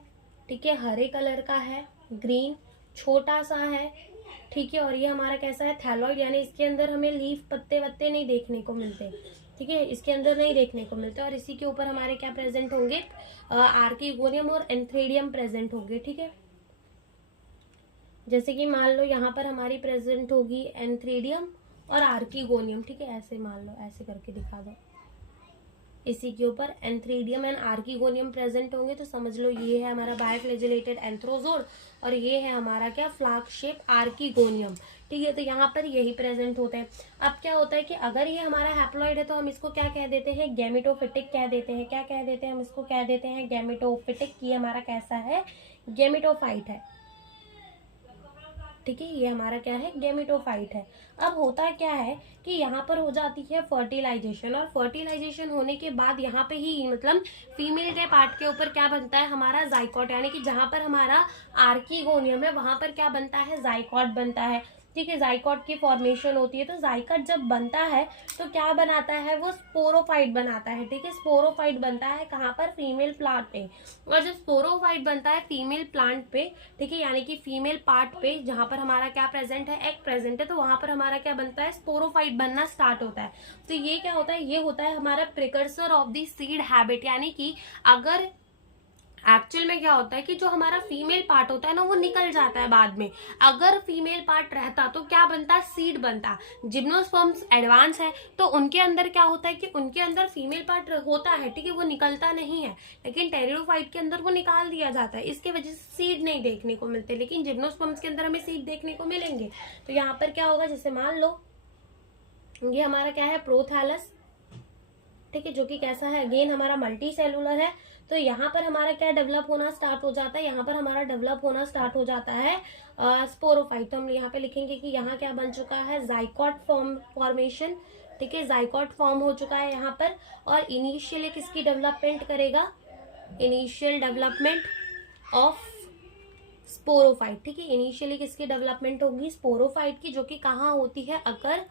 ठीक है, हरे कलर का है, ग्रीन, छोटा सा है। ठीक है, और ये हमारा कैसा है, थैलॉइड, यानी इसके अंदर हमें लीफ, पत्ते वत्ते नहीं देखने को मिलते। ठीक है, इसके अंदर नहीं देखने को मिलते। और इसी के ऊपर हमारे क्या प्रेजेंट होंगे, आर्किगोनियम और एंथ्रेडियम प्रेजेंट होंगे। ठीक है, जैसे कि मान लो यहाँ पर हमारी प्रेजेंट होगी एंथ्रेडियम और आर्किगोनियम। ठीक है, ऐसे मान लो, ऐसे करके दिखा दो, इसी के ऊपर एंथ्रेडियम एंड आर्किगोनियम प्रेजेंट होंगे। तो समझ लो ये है हमारा बायफ्लैजेलेटेड एंथ्रोजोड और ये है हमारा क्या, फ्लास्क शेप आर्किगोनियम। ठीक है, तो यहाँ पर यही प्रेजेंट होते हैं। अब क्या होता है कि अगर ये हमारा हैप्लॉइड है तो हम इसको क्या कह देते हैं, गैमेटोफिटिक कह देते हैं। क्या कह देते हैं, हम इसको कह देते हैं गैमेटोफिटिक। ये हमारा कैसा है, गैमेटोफाइट है। ठीक है, ये हमारा क्या है, गैमेटोफाइट है। अब होता क्या है कि यहाँ पर हो जाती है फर्टिलाइजेशन, और फर्टिलाइजेशन होने के बाद यहाँ पे ही मतलब फीमेल के पार्ट के ऊपर क्या बनता है, हमारा जाइकोट, यानी कि जहां पर हमारा आर्किगोनियम है वहां पर क्या बनता है, जाइकोट बनता है। ठीक है, जाइकोट की फॉर्मेशन होती है। तो जाइकोट जब बनता है तो क्या बनाता है, वो स्पोरोफाइट बनाता है। ठीक है, स्पोरोफाइट बनता है कहाँ पर, फीमेल प्लांट पे। और जब स्पोरोफाइट बनता है फीमेल प्लांट पे, ठीक है, यानी कि फीमेल पार्ट पे जहां पर हमारा क्या प्रेजेंट है, एग प्रेजेंट है, तो वहां पर हमारा क्या बनता है, स्पोरोफाइट बनना स्टार्ट होता है। तो ये क्या होता है, ये होता है हमारा precursor of the seed habit. यानी कि अगर एक्चुअल में क्या होता है कि जो हमारा फीमेल पार्ट होता है ना वो निकल जाता है बाद में, अगर फीमेल पार्ट रहता तो क्या बनता, सीड बनता। जिम्नोस्पर्म्स एडवांस है तो उनके अंदर क्या होता है कि उनके अंदर फीमेल पार्ट होता है। ठीक है, वो निकलता नहीं है, लेकिन टेरिडोफाइट के अंदर वो निकाल दिया जाता है, इसके वजह से सीड नहीं देखने को मिलते। लेकिन जिम्नोस्पर्म्स के अंदर हमें सीड देखने को मिलेंगे। तो यहाँ पर क्या होगा, जैसे मान लो ये हमारा क्या है, प्रोथैलस। ठीक है, जो कि कैसा है, अगेन हमारा मल्टी सेलुलर है। तो यहाँ पर हमारा क्या डेवलप होना स्टार्ट हो जाता है, यहाँ पर हमारा डेवलप होना स्टार्ट हो जाता है स्पोरोफाइट। तो हम यहाँ पे लिखेंगे कि यहाँ क्या बन चुका है, जाइकोट फॉर्मेशन। ठीक है, जाइकोट फॉर्म हो चुका है यहाँ पर। और इनिशियल किसकी डेवलपमेंट करेगा, इनिशियल डेवलपमेंट ऑफ स्पोरोफाइट। ठीक है, इनिशियली किसकी डेवलपमेंट होगी, स्पोरोफाइट की, जो कि कहाँ होती है, अगर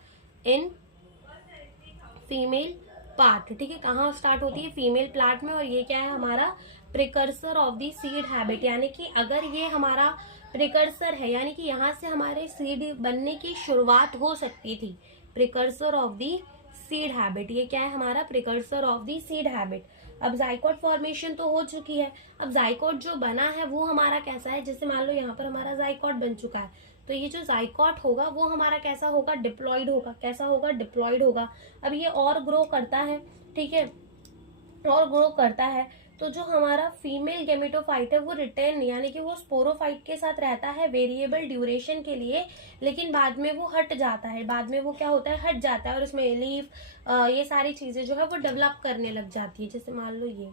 इन फीमेल पार्ट। ठीक है, कहाँ स्टार्ट होती है, फीमेल प्लांट में। और ये क्या है, हमारा precursor of the seed habit, यानी कि अगर ये हमारा प्रिकर्सर है, यानी कि यहाँ से हमारे सीड बनने की शुरुआत हो सकती थी। Precursor of the seed habit, ये क्या है, हमारा precursor of the seed habit. अब जाइकोट फॉर्मेशन तो हो चुकी है, अब जाइकोट जो बना है वो हमारा कैसा है, जैसे मान लो यहाँ पर हमारा जाइकोट बन चुका है, तो ये जो जाइकोट होगा वो हमारा कैसा होगा, डिप्लॉइड होगा। कैसा होगा, डिप्लॉइड होगा। अब ये और ग्रो करता है। ठीक है, और ग्रो करता है तो जो हमारा फीमेल गैमेटोफाइट है वो रिटेन, यानी कि वो स्पोरोफाइट के साथ रहता है वेरिएबल ड्यूरेशन के लिए, लेकिन बाद में वो हट जाता है। बाद में वो क्या होता है, हट जाता है, और उसमें लीफ ये सारी चीजें जो है वो डेवलप करने लग जाती है। जैसे मान लो ये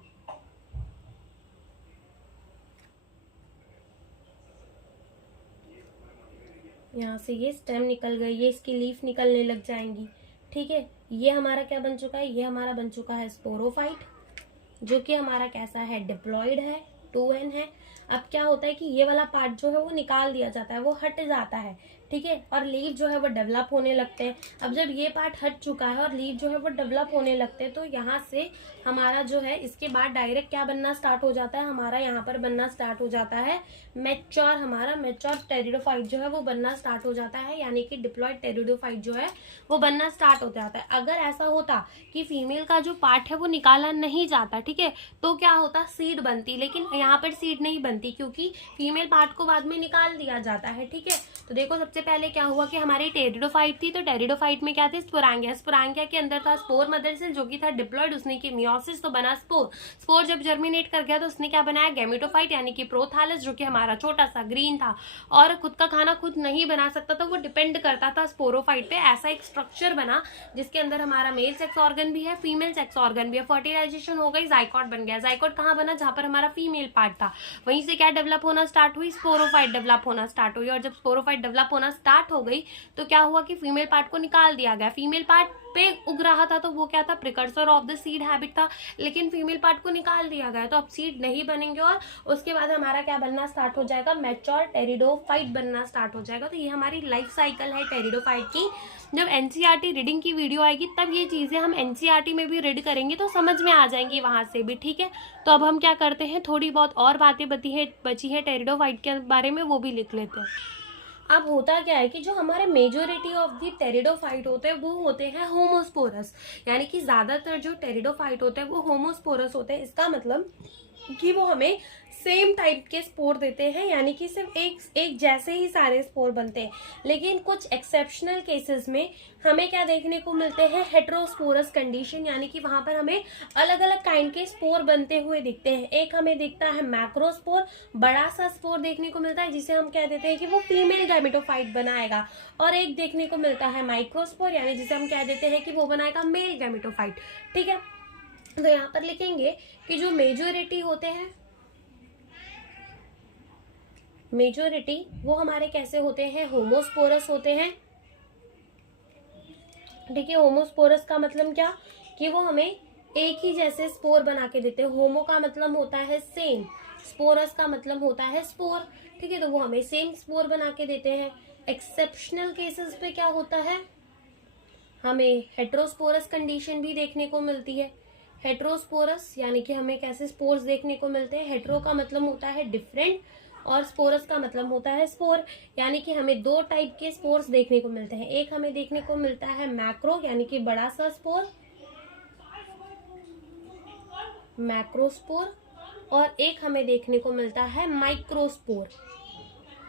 यहाँ से ये स्टेम निकल गई, ये इसकी लीफ निकलने लग जाएंगी। ठीक है, ये हमारा क्या बन चुका है, ये हमारा बन चुका है स्पोरोफाइट, जो कि हमारा कैसा है, डिप्लॉइड है, 2n है। अब क्या होता है कि ये वाला पार्ट जो है वो निकाल दिया जाता है, वो हट जाता है। ठीक है, और लीव जो है वो डेवलप होने लगते हैं। अब जब ये पार्ट हट चुका है और लीव जो है वो डेवलप होने लगते हैं, तो यहाँ से हमारा जो है इसके बाद डायरेक्ट क्या बनना स्टार्ट हो जाता है, हमारा यहाँ पर बनना स्टार्ट हो जाता है मैच्योर, हमारा मैच्योर टेरिडोफाइट जो है वो बनना स्टार्ट हो जाता है, यानी कि डिप्लॉयड टेरिडोफाइट जो है वो बनना स्टार्ट हो जाता है। अगर ऐसा होता कि फीमेल का जो पार्ट है वो निकाला नहीं जाता, ठीक है, तो क्या होता, सीड बनती, लेकिन यहाँ पर सीड नहीं बनती क्योंकि फीमेल पार्ट को बाद में निकाल दिया जाता है। ठीक है, तो देखो सबसे पहले क्या हुआ कि हमारी टेरिडोफाइट थी, तो टेरिडोफाइट में क्या थे, स्पोरांगिया, स्पोरांगिया के अंदर था स्पोर मदर सेल जो कि था डिप्लॉयड, उसने की मियोसिस तो बना स्पोर, स्पोर जब जर्मिनेट कर गया तो उसने क्या बनाया, गैमेटोफाइट यानी कि प्रोथैलस जो कि हमारा छोटा सा ग्रीन था और खुद का खाना खुद नहीं बना सकता था, वो डिपेंड करता था स्पोरोफाइट पे। ऐसा एक स्ट्रक्चर बना जिसके अंदर हमारा मेल सेक्स ऑर्गन भी है, फीमेल सेक्स ऑर्गन भी है, फर्टिलाइजेशन हो गई, जाइकोट बन गया। जाइकोट कहाँ बना, जहां पर हमारा फीमेल पार्ट था, वहीं से क्या डेवलप होना स्टार्ट हुई, स्पोरोफाइट डेवलप होना स्टार्ट हुई। और जब स्पोरोफाइट डेवलप होना स्टार्ट हो गई तो क्या हुआ कि फीमेल पार्ट को निकाल दिया गया। फीमेल पार्ट पे उग रहा था तो वो क्या था, precursor of the seed habit था, लेकिन फीमेल पार्ट को निकाल दिया गया तो अब सीड नहीं बनेंगे और उसके बाद हमारा क्या बनना स्टार्ट हो जाएगा, मैच्योर टेरिडोफाइट बनना स्टार्ट हो जाएगा। तो ये हमारी लाइफ साइकिल है टेरिडोफाइट की। जब एनसीईआरटी रीडिंग की वीडियो आएगी तब ये चीजें हम एनसीईआरटी में भी रीड करेंगे तो समझ में आ जाएंगी वहां से भी। ठीक है, तो अब हम क्या करते हैं, थोड़ी बहुत और बातें बची है टेरिडोफाइट के बारे में, वो भी लिख लेते हैं। अब होता क्या है कि जो हमारे मेजोरिटी ऑफ दी टेरिडोफाइट होते हैं वो होते हैं होमोस्पोरस, यानी कि ज्यादातर जो टेरिडोफाइट होते हैं वो होमोस्पोरस होते हैं। इसका मतलब कि वो हमें सेम टाइप के स्पोर देते हैं, यानी कि सिर्फ एक जैसे ही सारे स्पोर बनते हैं। लेकिन कुछ एक्सेप्शनल केसेस में हमें क्या देखने को मिलते हैं, हेट्रोस्पोरस कंडीशन, यानी कि वहां पर हमें अलग अलग काइंड के स्पोर बनते हुए दिखते हैं। एक हमें दिखता है मैक्रोस्पोर, बड़ा सा स्पोर देखने को मिलता है जिसे हम कह देते हैं कि वो फीमेल गैमेटोफाइट बनाएगा, और एक देखने को मिलता है माइक्रोस्पोर, यानी जिसे हम कह देते हैं कि वो बनाएगा मेल गैमेटोफाइट। ठीक है, तो यहाँ पर लिखेंगे कि जो मेजोरिटी होते हैं, मेजोरिटी वो हमारे कैसे होते हैं, होमोस्पोरस होते हैं। ठीक है, होमोस्पोरस का मतलब क्या, कि वो हमें एक ही जैसे स्पोर बना के देते हैं। होमो का मतलब होता है सेम, स्पोरस का मतलब होता है स्पोर। ठीक है, तो वो हमें सेम स्पोर बना के देते हैं। एक्सेप्शनल केसेस पे क्या होता है, हमें हेट्रोस्पोरस कंडीशन भी देखने को मिलती है। हेट्रोस्पोरस यानी कि हमें कैसे स्पोर्स देखने को मिलते हैं, हेट्रो का मतलब होता है डिफरेंट और स्पोरस का मतलब होता है स्पोर, यानी कि हमें दो टाइप के स्पोर्स देखने को मिलते हैं। एक हमें देखने को मिलता है मैक्रो यानी कि बड़ा सा स्पोर, मैक्रोस्पोर, और एक हमें देखने को मिलता है माइक्रोस्पोर।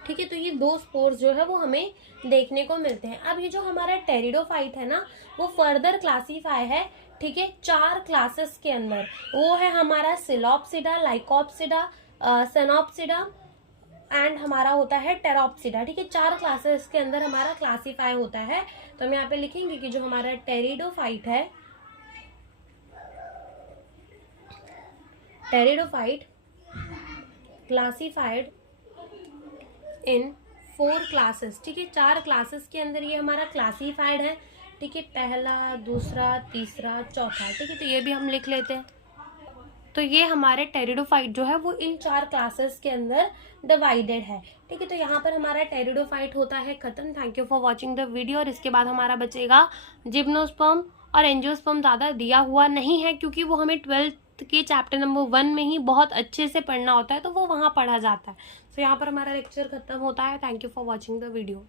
ठीक है, तो ये दो स्पोर्स जो है वो हमें देखने को मिलते हैं। अब ये जो हमारा टेरिडोफाइट है ना, वो फर्दर क्लासीफाई है, ठीक है, 4 क्लासेस के अंदर। वो है हमारा सिलॉप्सिडा, लाइकोप्सिडा, सेनोप्सिडा एंड हमारा होता है टेरोप्सिडा। ठीक है, 4 क्लासेस के अंदर हमारा क्लासीफाई होता है। तो हम यहाँ पे लिखेंगे कि जो हमारा टेरिडोफाइट है, टेरिडोफाइट क्लासीफाइड इन 4 क्लासेस। ठीक है, 4 क्लासेस के अंदर ये हमारा क्लासीफाइड है। ठीक है, पहला, दूसरा, तीसरा, चौथा। ठीक है, तो ये भी हम लिख लेते हैं। तो ये हमारे टेरिडोफाइट जो है वो इन 4 क्लासेस के अंदर डिवाइडेड है। ठीक है, तो यहाँ पर हमारा टेरिडोफाइट होता है खत्म। Thank you for watching the video. और इसके बाद हमारा बचेगा जिम्नोस्पर्म, और एंजियोस्पर्म ज़्यादा दिया हुआ नहीं है क्योंकि वो हमें 12th के चैप्टर नंबर 1 में ही बहुत अच्छे से पढ़ना होता है, तो वो वहाँ पढ़ा जाता है। तो यहाँ पर हमारा लेक्चर खत्म होता है। Thank you for watching the video.